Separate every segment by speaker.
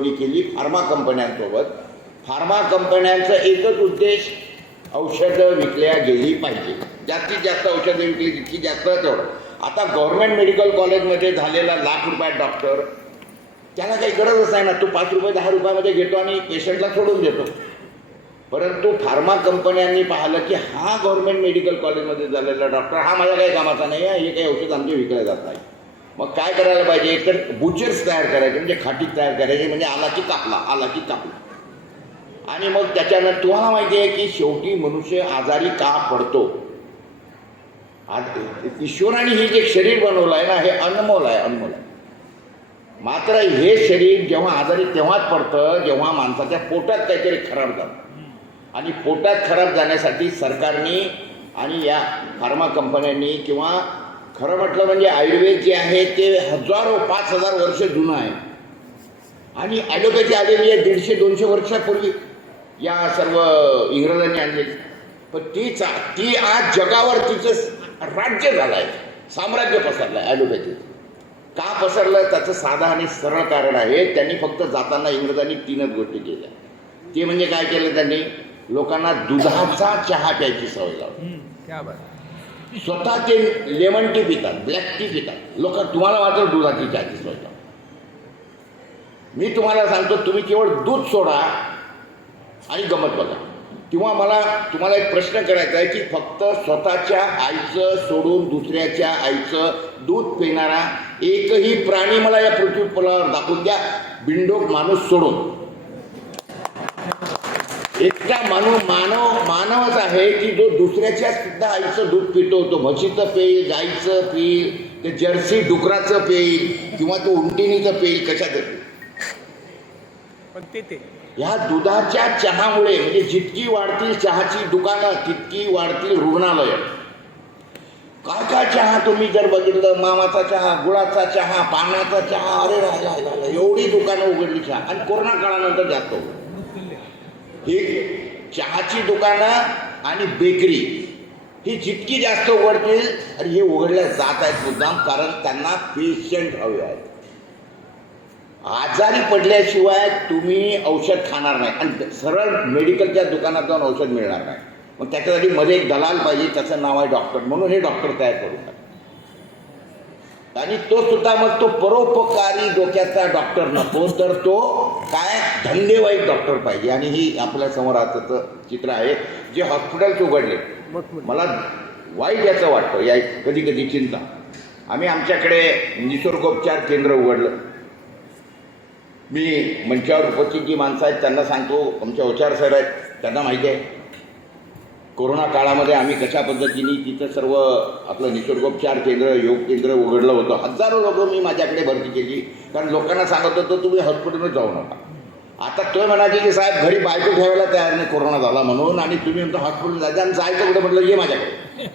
Speaker 1: गुंतवणूक केली फार्मा कंपन्यांसोबत. फार्मा कंपन्यांचा एकच उद्देश औषधं विकल्या गेली पाहिजे. जास्तीत जास्त औषधं विकली जितकी जास्त तेवढं. आता गव्हर्मेंट मेडिकल कॉलेजमध्ये झालेला लाख रुपयात डॉक्टर त्याला काही गरजच नाही ना. तो पाच रुपये दहा रुपयामध्ये घेतो आणि पेशंटला सोडून देतो. परंतु फार्मा कंपन्यांनी पाहिलं की हा गव्हर्मेंट मेडिकल कॉलेजमध्ये झालेला डॉक्टर हा माझ्या काही कामाचा नाही आहे हे काही औषध आमचे विकले जात नाही. मग काय करायला पाहिजे? तर बुचर्स तयार करायचे म्हणजे खाटी तयार करायचे म्हणजे आला की कापला आला की कापला. आणि मग त्याच्यानं तुम्हाला माहिती आहे की शेवटी मनुष्य आजारी का पडतो? आज ईश्वराने हे जे शरीर बनवलं आहे ना हे अनमोल आहे अनमोल. आहे मात्र हे शरीर जेव्हा आजारी तेव्हाच पडतं जेव्हा माणसाच्या पोटात काहीतरी खराब जातं आणि पोटात खराब जाण्यासाठी सरकारने आणि या फार्मा कंपन्यांनी किंवा खरं म्हटलं म्हणजे आयुर्वेद जे आहे ते हजारो पाच हजार वर्ष जुनं आहे. आणि ॲलोपॅथी आलेली आहे दीडशे दोनशे वर्षापूर्वी. या सर्व इंग्रजांनी आणलेली. पण तीच ती आज जगावर तिचं राज्य झालं आहे साम्राज्य पसरलं आहे ॲलोपॅथीचं का पसरलं त्याचं साधा आणि सरळ कारण आहे त्यांनी फक्त जाताना इंग्रजांनी तीनच गोष्टी केल्या. ते म्हणजे काय केलं त्यांनी? लोकांना दुधाचा चहा प्यायची सवय लावली. स्वतःचे लेमन टी पितात ब्लॅक टी पितात. लोक तुम्हाला मात्र दुधाची चहा सवय मी तुम्हाला सांगतो तुम्ही केवळ दूध सोडा आणि गमत बघा. किंवा मला तुम्हाला एक प्रश्न करायचा आहे की फक्त स्वतःच्या आईचं सोडून दुसऱ्याच्या आईचं दूध पिणारा एकही प्राणी मला या पृथ्वी फुलावर दाखवून द्या. बिंडोक माणूस सोडून. एकटा मानव मानव मानवच आहे की जो दुसऱ्याच्या सुद्धा आईचं दूध पितो तो म्हशीचं पेईल गाईचं पिईल ते जर्सी डुकराचं पेईल किंवा तो उंटिणीचं पेईल कशाचं ह्या दुधाच्या चहामुळे म्हणजे जितकी वाढतील चहाची दुकानं तितकी वाढतील रुग्णालयं. काय काय चहा तुम्ही जर बघितलं मामाचा चहा गुळाचा चहा पाण्याचा चहा अरे राहिला एवढी दुकानं उघडली चहा. आणि कोरोना काळानंतर उघडली ही चहाची दुकानं आणि बेकरी ही जितकी जास्त उघडतील आणि हे उघडल्या जात आहेत मुद्दाम कारण त्यांना पेशंट हवे आहेत. आजारी पडल्याशिवाय तुम्ही औषध खाणार नाही. आणि सरळ मेडिकलच्या दुकानात जाऊन औषध मिळणार नाही. मग त्याच्यासाठी मध्ये एक दलाल पाहिजे त्याचं नाव आहे डॉक्टर. म्हणून हे डॉक्टर तयार करू शकतात आणि तो सुद्धा मग तो परोपकारी डोक्याचा डॉक्टर नको तर तो काय धंदेवाईक डॉक्टर पाहिजे. आणि ही आपल्यासमोर आताचं चित्र आहे जे हॉस्पिटल्स उघडले. मला वाईट याचं वाटतं या कधी कधी चिंता. आम्ही आमच्याकडे निसर्गोपचार केंद्र उघडलं. मी मंचावर उपस्थित जी माणसं आहेत त्यांना सांगतो आमचे ओचार सर आहेत त्यांना माहिती आहे. कोरोना काळामध्ये आम्ही कशा पद्धतीने तिथं सर्व आपलं निसर्गोपचार केंद्र योग केंद्र उघडलं होतं. हजारो लोक मी माझ्याकडे भरती केली. कारण लोकांना सांगत होतो तुम्ही हॉस्पिटलमध्ये जाऊ नका. आता तो म्हणायचे की साहेब घरी बायको ठेवायला तयार नाही कोरोना झाला म्हणून आणि तुम्ही म्हणतो हॉस्पिटल जायचं आणि जायचं कुठं म्हटलं ये माझ्याकडे.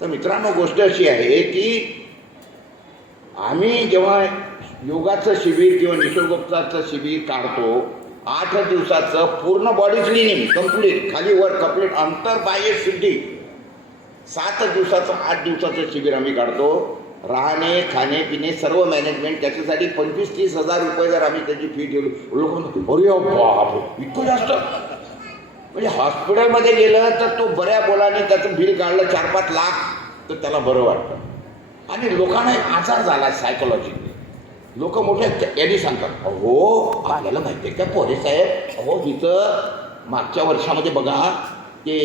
Speaker 1: तर मित्रांनो गोष्ट अशी आहे की आम्ही जेव्हा योगाचं शिबिर किंवा निसर्गोपचारचं शिबिर काढतो आठ दिवसाचं पूर्ण बॉडी क्लिनिंग कंप्लीट खाली वर कंप्लीट अंतर बाह्य शुद्धी. सात दिवसाचं आठ दिवसाचं शिबिर आम्ही काढतो. राहणे खाणे पिणे सर्व मॅनेजमेंट त्याच्यासाठी पंचवीस तीस हजार रुपये जर आम्ही त्याची फी ठेवली. लोक अरे बाप इतकं जास्त. म्हणजे हॉस्पिटलमध्ये गेलं तर तो बऱ्या बोलाने त्याचं बिल काढलं चार पाच लाख तर त्याला बरं वाटतं. आणि लोकांना एक आजार झाला सायकोलॉजी लोक मोठ्या यांनी सांगतात. अहो आपल्याला माहिती आहे का पोरे साहेब? अहो इथं मागच्या वर्षामध्ये बघा ते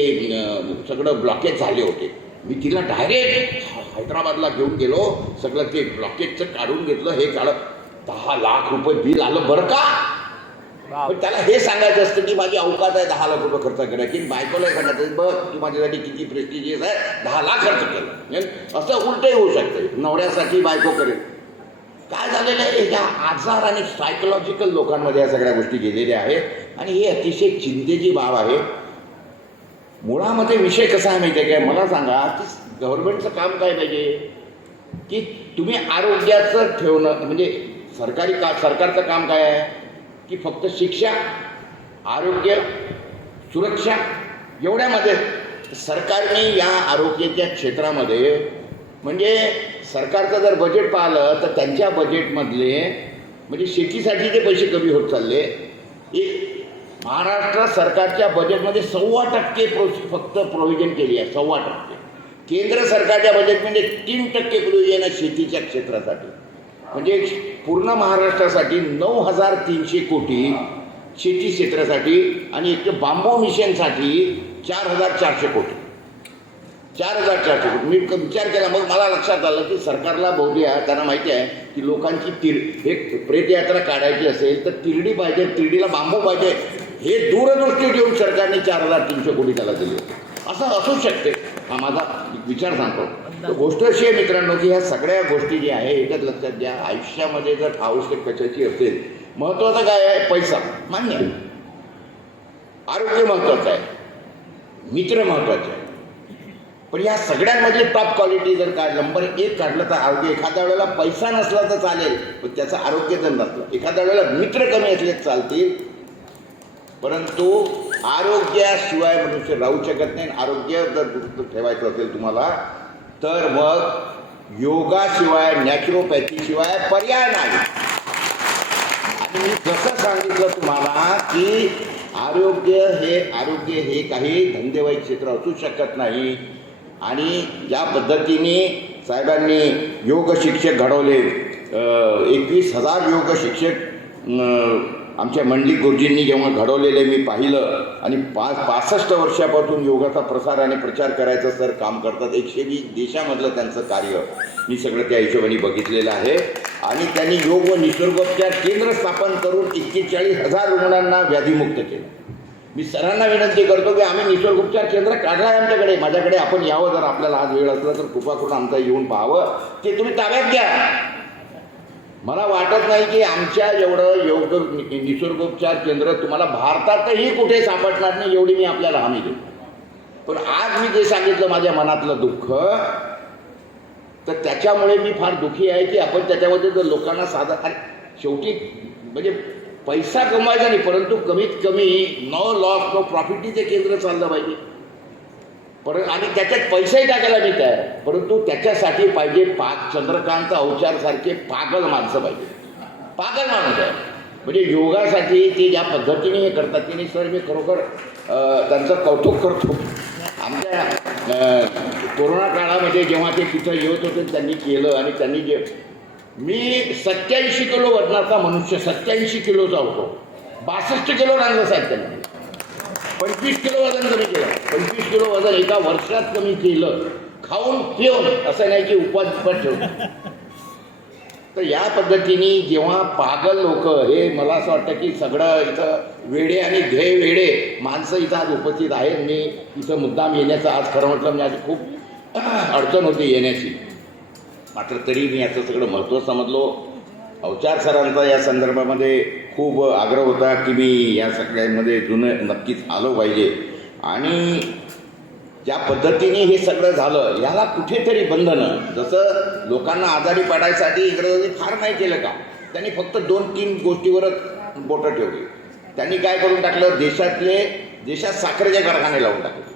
Speaker 1: सगळं ब्लॉकेज झाले होते. मी तिला डायरेक्ट हैदराबादला घेऊन गेलो. सगळं ते ब्लॉकेजचं काढून घेतलं हे काढ. दहा लाख रुपये बिल आलं बरं का? पण त्याला हे सांगायचं असतं की माझी अवकात आहे दहा लाख रुपये खर्च करायची. बायकोला सांगायचं बघ तू माझ्यासाठी किती प्रेस्टिजियस आहे दहा लाख खर्च केला. म्हणजे असं उलटही होऊ शकतं. नवऱ्यासाठी बायको करेल. काय झालेलं आहे? ह्या आजार आणि सायकोलॉजिकल लोकांमध्ये या सगळ्या गोष्टी गेलेल्या आहेत. आणि ही अतिशय चिंतेची बाब आहे. मुळामध्ये विषय कसा आहे माहिती आहे काय? मला सांगा की गव्हर्नमेंटचं काम काय पाहिजे? की तुम्ही आरोग्याचं ठेवणं म्हणजे सरकारी का सरकारचं काम काय आहे? की फक्त शिक्षा आरोग्य सुरक्षा एवढ्यामध्ये सरकारने या आरोग्याच्या क्षेत्रामध्ये म्हणजे सरकारचं जर बजेट पाहिलं तर त्यांच्या बजेटमधले म्हणजे शेतीसाठी जे पैसे कमी होत चालले एक महाराष्ट्र सरकारच्या बजेटमध्ये सव्वा टक्के प्रो फक्त प्रोव्हिजन केली आहे सव्वा टक्के. केंद्र सरकारच्या बजेटमध्ये तीन टक्के प्रोव्हिजन आहे शेतीच्या क्षेत्रासाठी. म्हणजे पूर्ण महाराष्ट्रासाठी नऊ हजार तीनशे कोटी शेती क्षेत्रासाठी आणि एक बांबू मिशनसाठी चार हजार चारशे कोटी. चार हजार चारशे कोटी. मी विचार केला मग मला लक्षात आलं की सरकारला बहुध्या त्यांना माहिती आहे की लोकांची तिर एक प्रेतयात्रा काढायची असेल तर तिरडी पाहिजे तिरडीला बांबू पाहिजे हे दूरदृष्टी घेऊन सरकारने चार हजार तीनशे कोटी त्याला दिले. असं असू शकते. हा माझा विचार सांगतो. तर गोष्ट अशी आहे मित्रांनो की ह्या सगळ्या गोष्टी ज्या आहे एकच लक्षात घ्या आयुष्यामध्ये जर आवश्यक कशाची असेल महत्त्वाचं काय आहे? पैसा. मान्य आहे. आरोग्य महत्त्वाचं आहे. मित्र महत्त्वाचे आहे. पण या सगळ्यांमध्ये टॉप क्वालिटी जर काय नंबर एक काढलं तर आरोग्य एखाद्या वेळेला पैसा नसला तर चालेल पण त्याचं आरोग्य जर नसलं एखाद्या वेळेला मित्र कमी असले चालतील. परंतु आरोग्याशिवाय मनुष्य राहू शकत नाही आरोग्य जर दुरुस्त ठेवायचं असेल तुम्हाला तर मग योगाशिवाय नॅचरोपॅथीशिवाय पर्याय नाही. आणि मी कसं सांगितलं तुम्हाला की आरोग्य हे आरोग्य हे काही धंदेवाई क्षेत्र असू शकत नाही. आणि ज्या पद्धतीने साहेबांनी योग शिक्षक घडवले. एकवीस हजार योग शिक्षक आमच्या मंडलिक गुरुजींनी जेव्हा घडवलेले मी पाहिलं आणि पाच पासष्ट वर्षापासून योगाचा प्रसार आणि प्रचार करायचं सर काम करतात एकशे वीस देशामधलं त्यांचं कार्य मी सगळं त्या हिशोबाने बघितलेलं आहे. आणि त्यांनी योग व निसर्गोपचार केंद्र स्थापन करून एक्केचाळीस हजार रुग्णांना व्याधीमुक्त केलं. मी सरांना विनंती करतो की आम्ही निसर्गोपचार केंद्र काढलं आहे आमच्याकडे. माझ्याकडे आपण यावं जर आपल्याला आज वेळ असला तर कृपा करून आमचा येऊन पाहावं. ते तुम्ही ताब्यात घ्या. मला वाटत नाही की आमच्या एवढं योग नि- निसर्गोपचार केंद्र तुम्हाला भारतातही कुठे सापडणार नाही एवढी मी आपल्याला हमी देतो. पण आज मी जे सांगितलं माझ्या मनातलं दुःख तर त्याच्यामुळे मी फार दुःखी आहे की आपण त्याच्यामध्ये जर लोकांना साधा शेवटी म्हणजे पैसा कमवायचा नाही परंतु कमीत कमी नो लॉस नो प्रॉफिटीचे केंद्र चाललं पाहिजे. पर आणि त्याच्यात पैसाही टाकायला मी तयार आहे. परंतु त्याच्यासाठी पाहिजे पाक चंद्रकांत अवचारसारखे पागल माणसं पाहिजे. पागल माणूस आहे. म्हणजे योगासाठी ते ज्या पद्धतीने हे करतात तिने सर मी खरोखर त्यांचं कौतुक करतो. आमच्या कोरोना काळामध्ये जेव्हा ते तिथं येत होते त्यांनी केलं आणि त्यांनी जे मी सत्याऐंशी किलो वजनाचा मनुष्य सत्याऐंशी किलोचा होतो बासष्ट किलो रांगलं साहेब त्यांनी. पंचवीस किलो वजन कमी केलं. पंचवीस किलो वजन एका वर्षात कमी केलं. खाऊन पिऊन असं नाही की उपास पण ठेवून. तर या पद्धतीने जेव्हा पागल लोक हे मला असं वाटतं की सगळं इथं वेडे आणि ध्येय वेडे माणसं इथं आज उपस्थित आहेत. मी इथं मुद्दाम येण्याचं आज खरं म्हटलं म्हणजे आज खूप अडचण होती येण्याची. मात्र तरी मी याचं सगळं महत्त्व समजलो. अवचार सरांचा या संदर्भामध्ये खूप आग्रह होता की मी या सगळ्यांमध्ये जुनं नक्कीच आलो पाहिजे. आणि ज्या पद्धतीने हे सगळं झालं याला कुठेतरी बंधनं जसं लोकांना आजारी पाडायसाठी इंग्रजांनी फार नाही केलं का? त्यांनी फक्त दोन तीन गोष्टीवरच बोटं ठेवली. त्यांनी काय करून टाकलं? देशातले देशात साखरेचे कारखाने लावून टाकले.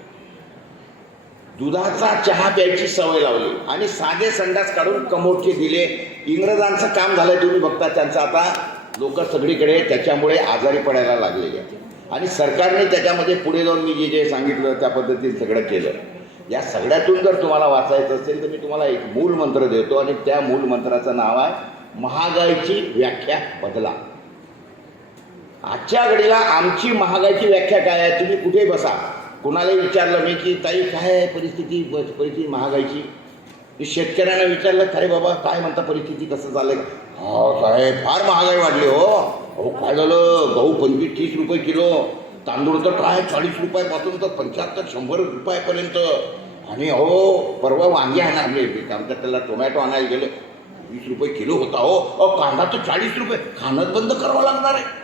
Speaker 1: दुधाचा चहा प्यायची सवय लावली. आणि साधे संडास काढून कमोटके दिले. इंग्रजांचं काम झालंय तुम्ही बघता त्यांचं आता. लोक सगळीकडे त्याच्यामुळे आजारी पडायला लागलेले आणि सरकारने त्याच्यामध्ये पुढे जाऊन मी जे जे सांगितलं त्या पद्धतीने सगळं केलं. या सगळ्यातून जर तुम्हाला वाचायचं असेल तर मी तुम्हाला एक मूल मंत्र देतो. आणि त्या मूल मंत्राचं नाव आहे महागाईची व्याख्या बदला. आजच्या घडीला आमची महागाईची व्याख्या काय आहे? तुम्ही कुठे बसा? कोणालाही विचारलं मी की ताई काय आहे परिस्थिती? प- परिस्थिती महागाईची. मी शेतकऱ्यांना विचारलं अरे बाबा काय म्हणता परिस्थिती? कसं चाललंय? हा साहेब फार महागाई वाढली हो. अहो काय झालं? गहू पंचवीस तीस रुपये किलो तांदूळ तर काय चाळीस रुपयापासून तर पंच्याहत्तर शंभर रुपयापर्यंत. आणि अहो परवा वांगे आणले आमच्या त्याला टोमॅटो आणायला गेले वीस रुपये किलो होता हो. अहो कांदा तर चाळीस रुपये खाणं बंद करावं लागणार आहे.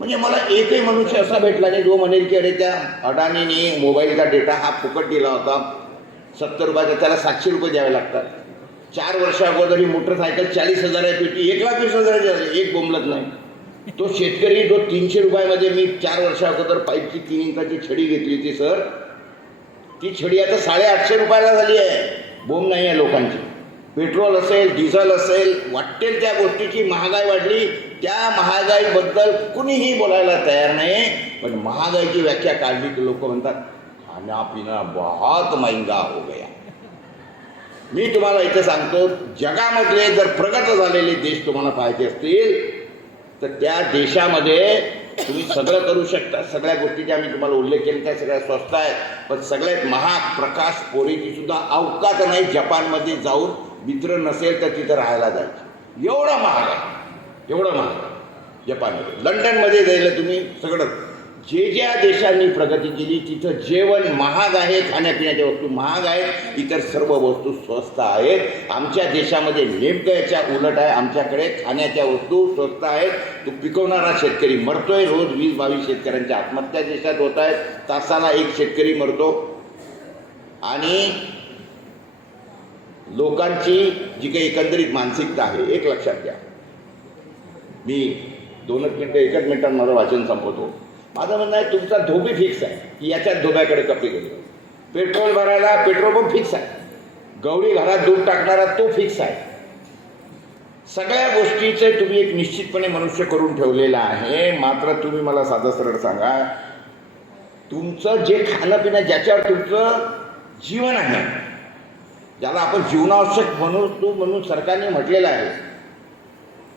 Speaker 1: म्हणजे मला एकही मनुष्य असा भेटला नाही जो म्हणेल की अरे त्या अडाणीने मोबाईलचा डेटा हा फुकट दिला होता सत्तर रुपयाचा त्याला सातशे रुपये द्यावे लागतात. चार वर्षा अगोदर ही मोटरसायकल चाळीस हजाराची पेटी एक लाख वीस हजाराची झाली एक बोंबलत नाही. तो शेतकरी जो तीनशे रुपयामध्ये मी चार वर्षा अगोदर पाईपची तीन इंचाची छडी घेतली होती सर. ती छडी आता साडेआठशे रुपयाला झाली आहे. बोंब नाही आहे लोकांची. पेट्रोल असेल डिझेल असेल वाटेल त्या गोष्टीची महागाई वाढली त्या महागाईबद्दल कुणीही बोलायला तयार नाही पण महागाईची व्याख्या काढली की लोक म्हणतात खाना पिना बहुत महंगा हो गया. मी तुम्हाला इथं सांगतो जगामधले जर प्रगत झालेले देश तुम्हाला पाहिजे असतील तर त्या देशामध्ये तुम्ही सगळं करू शकता. सगळ्या गोष्टीचा आम्ही तुम्हाला उल्लेख केला त्या सगळ्या स्वस्त आहेत. पण सगळ्यात महाग प्रकाश पोरीची सुद्धा अवकात नाही. जपानमध्ये जाऊन मित्र नसेल तर तिथं राहायला जायचं. एवढं महाग आहे. एवढं महाग जपानमध्ये. लंडनमध्ये जायला तुम्ही सगळं जे ज्या देशांनी प्रगती केली तिथं जेवण महाग आहे खाण्यापिण्याच्या वस्तू महाग आहेत इतर सर्व वस्तू स्वस्त आहेत. आमच्या देशामध्ये नेमकं याच्या उलट आहे आमच्याकडे खाण्याच्या वस्तू स्वस्त आहेत. तो पिकवणारा शेतकरी मरतोय रोज वीस बावीस शेतकऱ्यांच्या आत्महत्या देशात होत आहेत. तासाला एक शेतकरी मरतो. आणि लोकांची जी काही एकंदरीत मानसिकता आहे एक लक्षात घ्या. मी दोनच मिनटं एकच मिनिटात माझं वाचन संपवतो. माझं म्हणणं आहे तुमचा धोबी फिक्स आहे की याच्यात धोब्याकडे कपडे गेले पेट्रोल भरायला पेट्रोल पंप फिक्स आहे. गवळी घरात दूध टाकणारा तो फिक्स आहे. सगळ्या गोष्टीचे तुम्ही एक निश्चितपणे मनुष्य करून ठेवलेला आहे. मात्र तुम्ही मला साधं सरळ सांगा तुमचं जे खाणं पिणं ज्याच्यावर तुमचं जीवन आहे ज्याला आपण जीवनावश्यक म्हणून म्हणून सरकारने म्हटलेलं आहे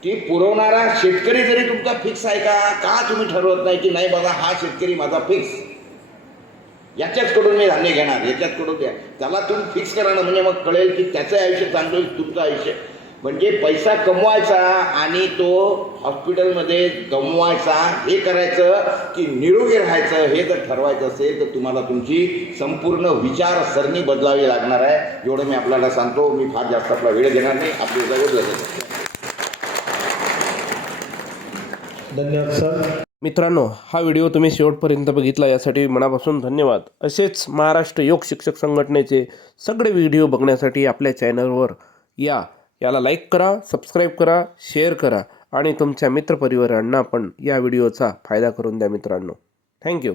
Speaker 1: की पुरवणारा शेतकरी जरी तुमचा फिक्स आहे का? का तुम्ही ठरवत नाही की नाही बाबा हा शेतकरी माझा फिक्स याच्याचकडून मी धान्य घेणार याच्याचकडून द्या त्याला तुम्ही फिक्स करा ना म्हणजे मग कळेल की त्याचं आयुष्य चांगलं होईल, तुमचं आयुष्य. म्हणजे पैसा कमवायचा आणि तो हॉस्पिटलमध्ये गमवायचा हे करायचं की निरोगी राहायचं हे जर ठरवायचं असेल तर तुम्हाला तुमची संपूर्ण विचारसरणी बदलावी लागणार आहे. एवढं मी आपल्याला सांगतो. मी फार जास्त आपला वेळ घेणार नाही. आपली जागेवर
Speaker 2: धन्यवाद सर.
Speaker 3: मित्रांनो हा व्हिडिओ तुम्ही शेवटपर्यंत बघितला यासाठी मनापासून धन्यवाद. असेच महाराष्ट्र योग शिक्षक संघटनेचे सगळे व्हिडिओ बघण्यासाठी आपल्या चॅनलवर या. याला लाईक करा सबस्क्राईब करा शेअर करा आणि तुमच्या मित्रपरिवारांना पण या व्हिडिओचा फायदा करून द्या मित्रांनो. थँक्यू